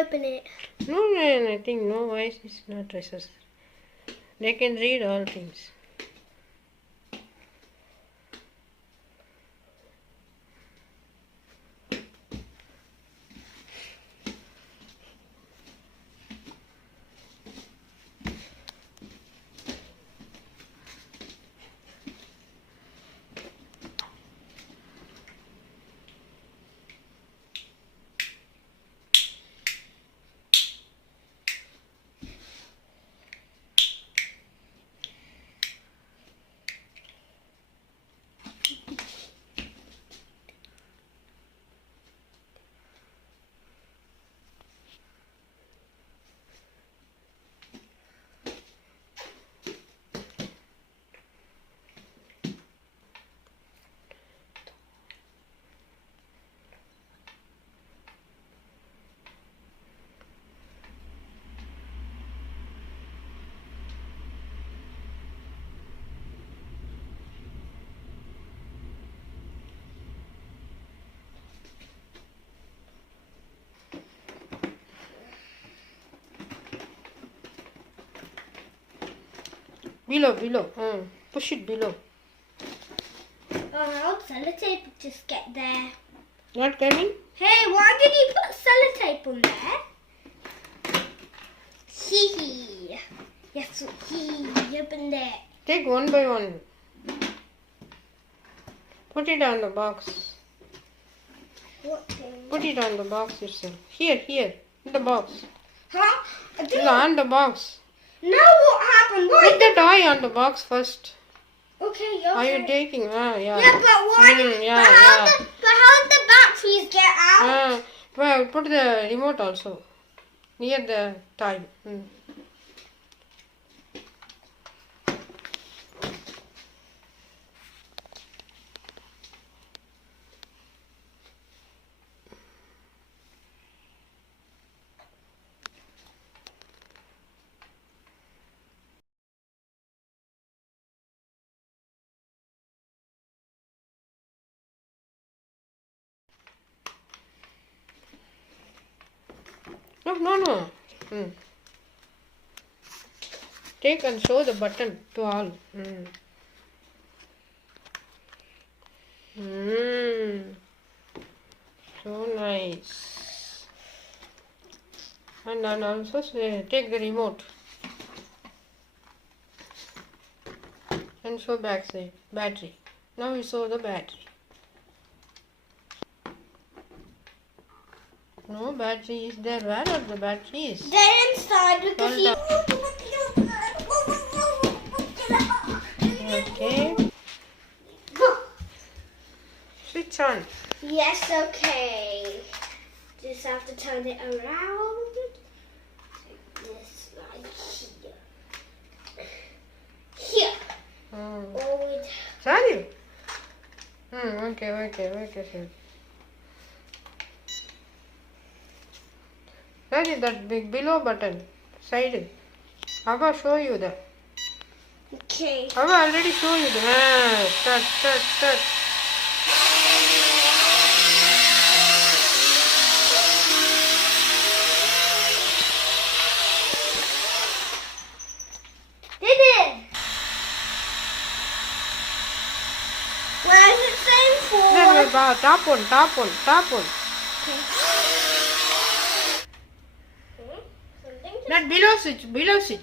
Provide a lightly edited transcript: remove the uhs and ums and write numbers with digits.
open it. No, I think no voice is not necessary. They can read all things. Below. Push it below. Oh, how sellotape just get there? Not coming? Hey, why did you put sellotape on there? Hee hee. Yes, he opened it. Take one by one. Put it on the box. What thing? Put it on the box yourself. Here. In the box. Huh? I didn't. No, on the box. Now what happened? Why Put the toy on the box first. Okay. Are you taking? Yeah. Yeah, but why? But how did the batteries get out? Well, put the remote also near the toy. No. Take and show the button to all. So nice. And then also take the remote and show backside battery. Now we show the battery. No battery is there. Where are the batteries? They're inside because you. Okay. Switch on. Yes, okay. Just have to turn it around. This like here. Sorry. Okay, sir. That is that big below button. Side. Abba show you that. Okay. Abba already show you that. Start. Did it? Where is it saying for? Then tap on. Okay. That below switch.